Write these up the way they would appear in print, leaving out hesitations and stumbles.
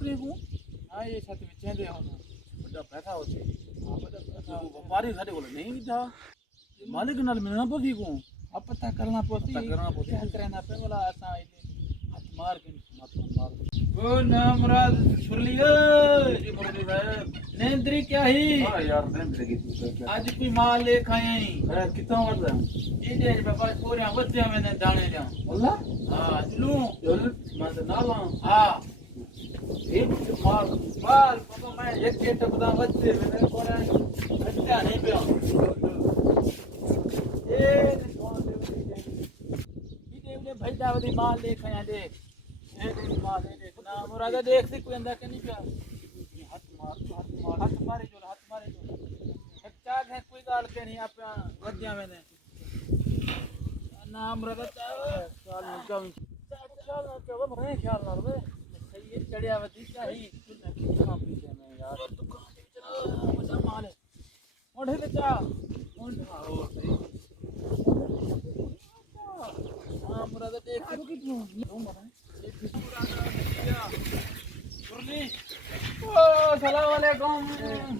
बकरी को हाँ ये छत विचें दे होना बड़ा पैसा होते हाँ बड़ा पैसा वो व्यापारी साडे कोल नहीं था मालिक नाल मिलना पसी को अब पता करना पोती पता करना पोती। क्या करना पे बोला असा हाथ मार के मत मार ओ नामराज छुरलियो जी मुरली साहब नेंद्री क्या ही हां यार दिन लगी तू क्या आज कोई माल ले खाए अरे कितना वर्दा इंडिया जे बाबा कोरिया वत्या में ने दाने जा वल्ला हां लू मत नाला हां एक मार बाल बाबा मैं एक के टपदा वत्ते में कोरिया अच्छा नहीं पे ए ये भाई दावदी माल ले खाया देख ए माल ले देख ना मुरादा देख से कोई अंदर के नहीं पिया हाथ मारे जो सच्चा है कोई गाल के नहीं आप वद्या में ने नाम रदा चल कब मरे ख्याल ना रे सही है चढ़िया वदी चाहिए कहां पीछे में यार दुकान पे चला मजा माल है ओढ़े ले चा ओढ़ हो नाम रदा देख के क्यों मुरली ओ सलाम वालेकुम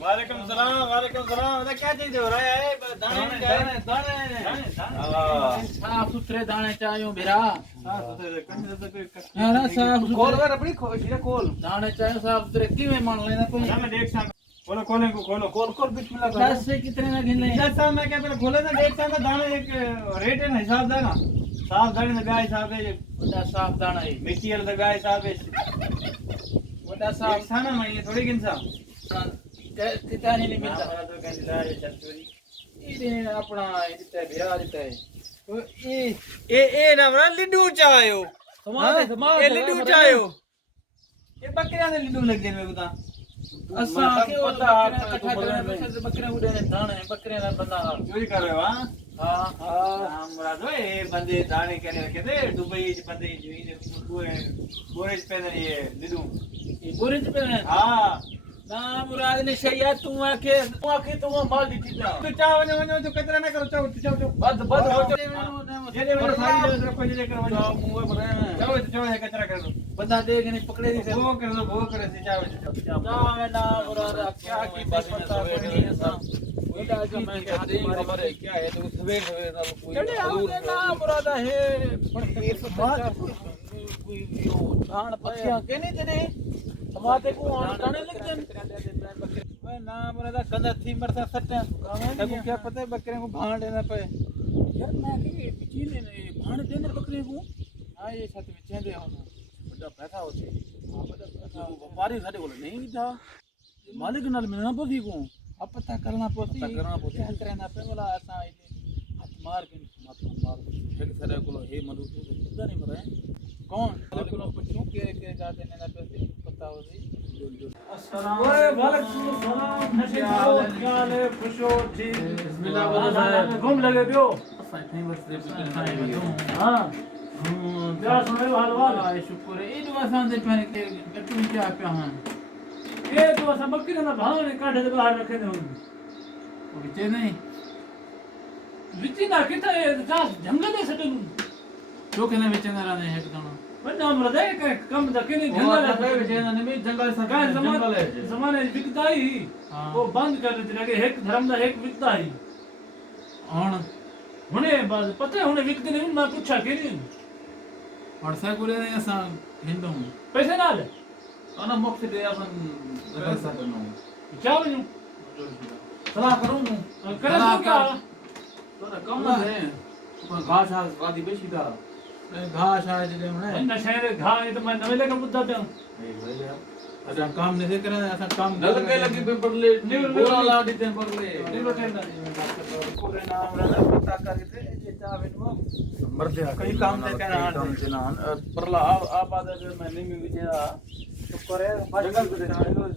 वालेकुम सलाम क्या चीज हो रहा है दाने साफ सुथरे दाने चाहिए मेरा साफ सुथरे कंजे से कोई हाँ ना साफ खोल सुथरे कर अपनी खोल दाने चाहिए साफ सुथरे किਵੇਂ मान लेना कोई मैं देख सा खोलो खोले को खोल बिस्मिल्लाह करो 10 से कितने में गिन ले जैसा साहब मैं क्या पहले खोले ना देख सा दाने एक रेट है ना हिसाब देगा साफ दाने का गाय हिसाब है बड़ा साफ दाना है मिट्टी वाला गाय हिसाब है बड़ा साफ साफ था ना मैं ये थोड़ी गिनसा कितना नहीं मिलता हमारा तो कंजला है चतुरी ये अपना इतना बिरा देता है तो ए ना लिड्डू चायो समाज ये लिड्डू चायो ये बकरियां ने लिड्डू लग गए मेरे को असा के पता इकट्ठा करने बकरे उड़े ने दाने बकरे ना बंदा चोरी कर रहे हो हां हां मुराद ए बंदे दाने करने रखे थे दुबई के बंदे जो बोरे पे ये लिड्डू ये बोरे पे हां ना मुराद ने शैया तू आके तू माल दी थी तो चाव वनो तो कतरा ना करो चाव बद हो ये दे मेरे सारी जो कोई ले कर जाओ मुंह में बना चाव है कतरा कर दो बंदा देख नहीं पकड़े नहीं वो कर दो वो करे से चाव ना ना मुराद क्या की पता नहीं ऐसा बेटा जो मैं कहते हैं खबर है क्या है तो सवेर सवेर ना कोई चले ना मुराद है पर फिर कोई यो धान पछिया के नहीं चले टमाटे को दाने लग जाए मैं ना मुरादा गंदा थी मरता सट्टा तब क्या पता है बकरे को भाण देना पे यार मैं कि बिची ने भाण देने बकरे को हां ये छत विचें दे होना बड़ा पैसा होते हां बड़ा पैसा वो व्यापारी साडे कोल नहीं था मालिक नाल मिलना पसी को अब पता करना पोती पता करना पोती। क्या करना पे बोला असा हाथ मार के मत मार एक सारे कोल हे मनु तो खुदा नहीं मरे कौन को पूछूं के जाते ने ना पे पता हो गई अस्सलाम वालेकुम सलाम क्या हाल है खुशो जी बिस्मिल्लाह घूम लगे पियो हां क्या सुने हाल वाल शुक्र है ईद वासान दे पहले के तुम क्या पे हां ये तो सब बकरी ना भाव ने काढ़े दे बाहर रखे दे वो बिचे नहीं बिची ना किथा जा जंगल दे सटन तो कहने बिचे ना रहने है कदम बन्ना मरदे के कम दके नहीं जंगल है बिचे ना नहीं जंगल सरकार जंगल है जमाने बिकता ही वो बंद कर दे लगे एक धर्म दा एक बिकता ही हण हुने बस पता हुने बिकते नहीं मैं पूछा के नहीं व्हाट्सएप को ले ऐसा हिंदू पैसे ना ले अना मुक्त दे अपन जगह सा करना क्या बनूं सलाह करूं करे तो क्या तो कम ना है पर घास आ गादी बेची दा घास आ जे में न शहर घा ये तो मैं नवे लेके मुद्दा पे अच्छा काम नहीं करे ऐसा काम नल के लगी पे पड़ले बोरा ला देते पड़ले नीलो टेंडर पूरे नाम रहा पता करके ये चावे नो मर्दे कई काम दे के काम से ना परला आप आदे में नहीं मिल गया तो करे जंगल